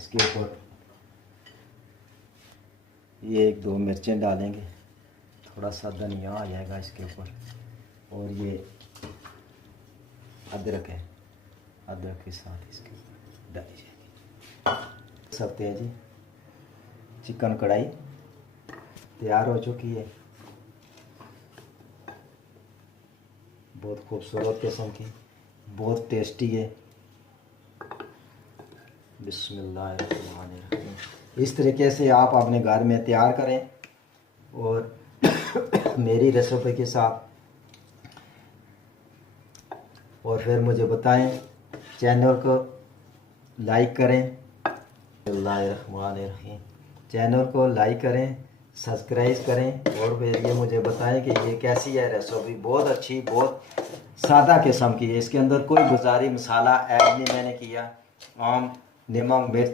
इसके ऊपर ये 1-2 मिर्चें डालेंगे, थोड़ा सा धनिया आ जाएगा इसके ऊपर, और ये अदरक है, अदरक के साथ इसके ऊपर डाली जाएगी। सकते हैं जी, चिकन कढ़ाई तैयार हो चुकी है, बहुत खूबसूरत किस्म की, बहुत टेस्टी है। बिस्मिल्लाहिर्रहमानिर्रहीम। इस तरीके से आप अपने घर में तैयार करें और मेरी रेसिपी के साथ, और फिर मुझे बताएं। चैनल को लाइक करें, बिस्मिल्लाहिर्रहमानिर्रहीम, चैनल को लाइक करें, सब्सक्राइब करें, और फिर ये मुझे बताएं कि ये कैसी है रेसिपी। बहुत अच्छी, बहुत सादा किस्म की है, इसके अंदर कोई गुजारी मसाला ऐड नहीं मैंने किया। आम नमक मिर्च